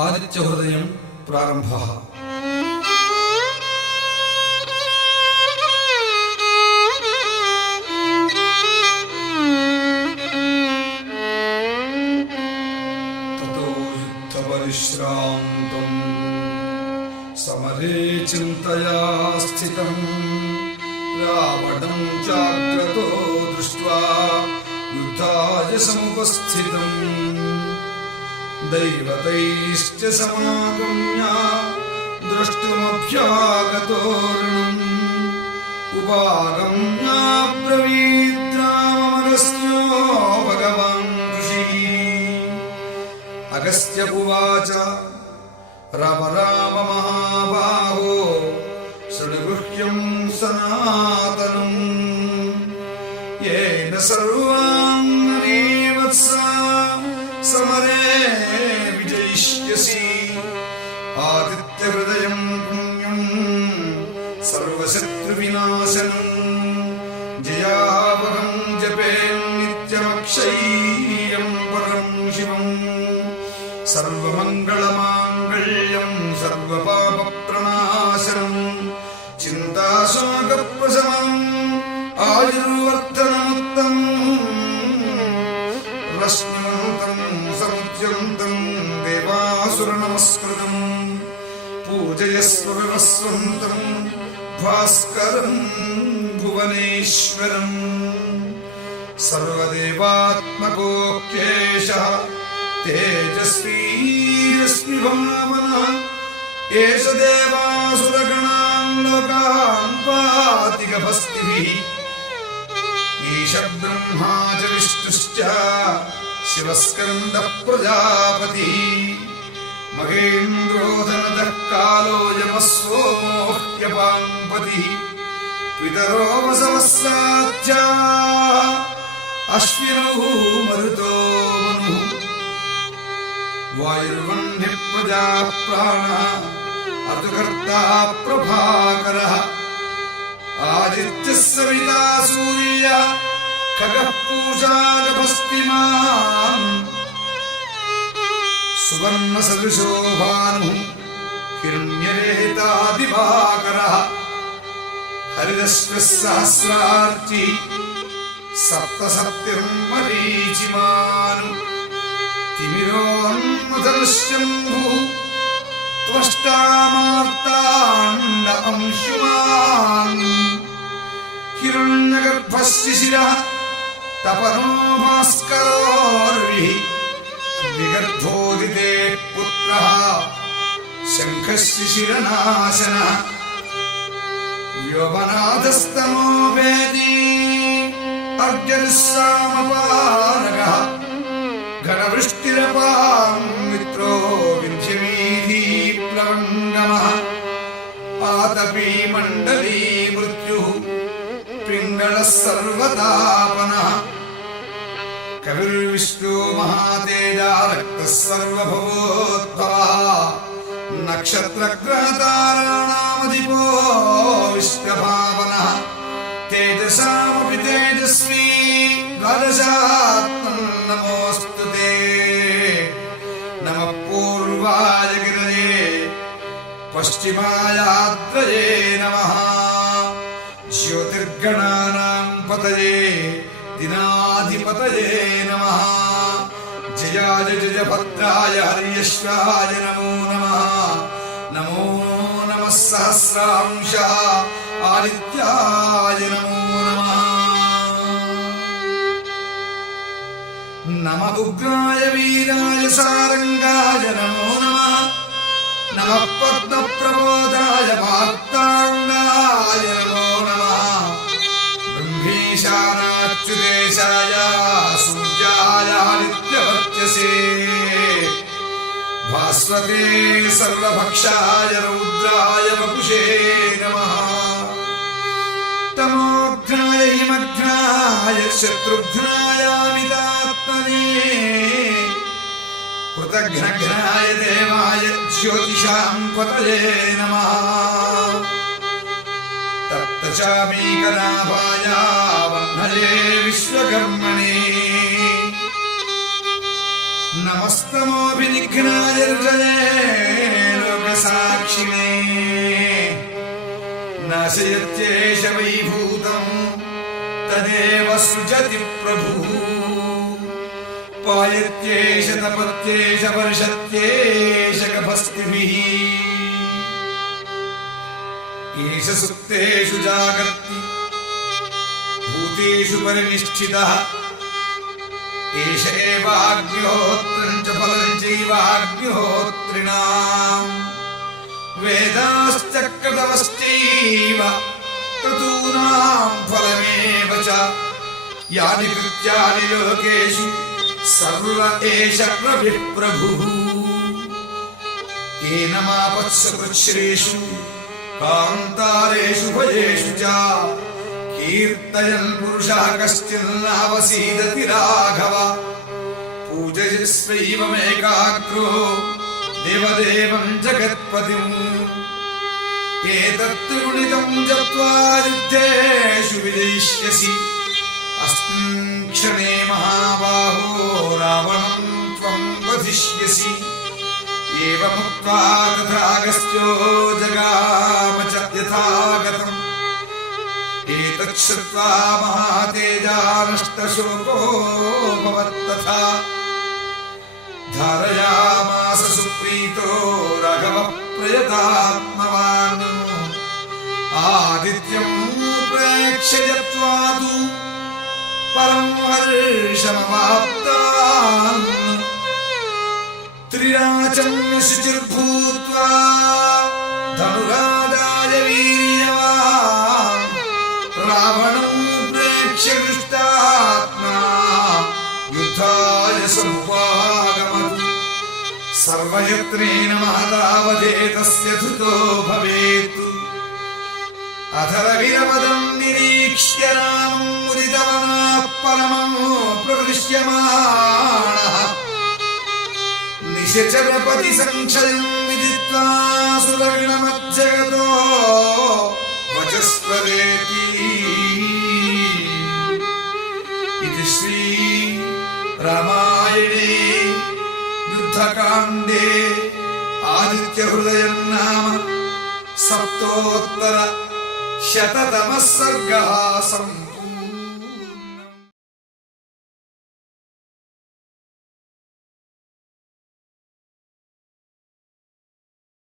ఆదిత్యహృదయం ప్రారంభः. తతో యుద్ధపరిశ్రాంతం సమరే చింతయా స్థితం రావణం జాగ్రతో దృష్ట్వా యుద్ధాయ సముపస్థితం దైవతైశ్చ సమాగమ్య ద్రష్టుమభ్యాగతోర్ణం ఉపాగమ్యాబ్రవీత్ రామమగస్త్యో భగవాన్ ఋషిః. అగస్త్య ఉవాచ రామ రామ మహాబాహో శృణుగుహ్యం సనాతనం యేన సర్వాణి వత్సా సమరే విజయిష్యసి. ఆదిత్యహృదయం పుణ్యం సర్వశత్రు వినాశనం జయావహం జపే నిత్యమక్షయ్యం పరం శివం. సర్వమంగళమాంగళ్యం సర్వపాప ప్రణాశనం చింతాశోకప్రశమనం ఆయుర్వర్ధనముత్తమం రశ్మిమంతం సముద్యంతం దేవాసురనమస్కృతం పూజయస్వ వివస్వంతం భాస్కరం భువనేశ్వరం. సర్వదేవాత్మకోऽఖ్యేషః తేజస్వీ రశ్మిభావనః ఏష దేవాసురగణాన్ లోకాన్ పాతి గభస్తిభిః. ఈశ బ్రహ్మా చ విష్ణుశ్చ శివస్కందః ప్రజాపతిః మహేంద్రో ధనదః కాలో యమः సోమో హ్యపాంపతిః. పితరో వసవः సాధ్యాః అశ్వినౌ మరుతో మనుః వాయుర్వహ్నిః ప్రజాః ప్రాణः అర్ధకర్తా ప్రభాకరः. ఆదిత్యः సవితా సూర్యः ఖగః పూషా గభస్తిమాన్ సువర్ణ సదృశో భానుః హిరణ్యరేహితా దివాకరः. హరిదశ్వः సహస్రార్చి సప్తసప్తిర్మరీచిమాన్ తిమిరోన్మధనుష్యంభుః త్వష్టామార్తాండ అంశుమాన్. హిరణ్యగర్భः శిశిరः తపనో భాస్కరోర్విః విగర్భోదితే పుత్రः శంఖः శిశిరనాశనः. వ్యోమనాథస్తమోవేదీ అర్జునः సామపానకः ఘనవృష్టిరపాం మిత్రో వింధ్యవీధీ ప్లవంగమః. ఆతపీ మండలీ మృత్యుః పింగళः సర్వతాపనః. కవిర్విష్ణు మహాతేజా రక్తः సర్వభవోద్భవः నక్షత్రగ్రహతారాణామధిపో విశ్వభావనః. తేజసామపి తేజస్వీ ద్వాదశాత్మన్ నమోస్తుతే. నమః పూర్వాయ గిరయే పశ్చిమాయాద్రయే నమః. జ్యోతిర్గణానాం పతయే దినాధిపతయే నమః. జయాయ జయ భద్రాయ హర్యశ్వాయ నమో నమః. నమో నమః సహస్రాంశః ఆదిత్యాయ నమో నమః. నమః ఉగ్రాయ వీరాయ సారంగాయ నమో నమః. నమః పద్మప్రబోధాయ మార్తాండాయ నమో నమః. బ్రహ్మీశానాచ్యుతేశాయ సూర్యాయ నిత్యవర్చసే భాస్వతే సర్వభక్షాయ రౌద్రాయ వపుషే నమః. తమోఘ్నాయ హిమఘ్నాయ శత్రుఘ్నాయామితాత్మనే కృతఘ్నఘ్నాయ దేవాయ జ్యోతిషాం పతయే నమః. తప్తచామీకనాభాయ వహ్నయే విశ్వకర్మణే నమస్తమోభినిఘ్నాయ లోకసాక్షిణే నాశయత్యేష వైభూతం తదేవ సృజతి ప్రభుః పాయత్యేష తపత్యేష వర్షత్యేష గభస్తిభిః ఈశ సుప్తేషు జాగర్తి భూతేషు పరినిష్ఠితః ఏష ఏవాగ్నిహోత్రం చ ఫలం చైవాగ్నిహోత్రిణాం వేదాశ్చ క్రతవశ్చైవ క్రతూనాం ఫలమేవ చ యాని కృత్యాని లోకేషు సర్వ ఏష రవిః ప్రభుః ఏనమాపత్స కృచ్ఛ్రేషు కాంతారేషు భయేషు చ కీర్తయన్ పురుషః కశ్చిన్నావసీదతి రాఘవ పూజయస్వైవమేకాగ్రో దేవదేవం జగత్పతిం ఏతత్త్రిగుణితం జప్త్వా యుద్ధేషు విజయిష్యసి అస్మిన్ క్షణే మహాబాహో రావణం త్వం వధిష్యసి ఏవముక్త్వా తథాగస్త్యో జగామ చ యథాగతం ఏతచ్చుత్వా మహాతేజా నష్టశోకో భవత్తథా ధారయామాస సుప్రీతో రాఘవః ప్రయతాత్మవాన్ ఆదిత్యం ప్రేక్ష్య జప్త్వా తు పరం హర్షమవాప్తాన్ త్రిరాచమ్య శుచిర్భూత్వా ధనురాదాయ వీర్యవాన్ రావణం ప్రేక్ష్య హృష్టాత్మా యుద్ధాయ సముపాగమత్ సర్వయత్నేన మహతావదేతస్య ధృతో భవేత్ అథర్వవిరపదం నిరీక్ష్య రామం ముదితవనాః పరమం ప్రవిశ్యమాణః నిశచరపతి సంక్షయం విదిత్వా సులగ్నమజ్జగతో వచస్పదేతి ఇది శ్రీ రామాయణే యుద్ధకాండే ఆదిత్య హృదయం నామ సప్తోత్తర శతతమః సర్గః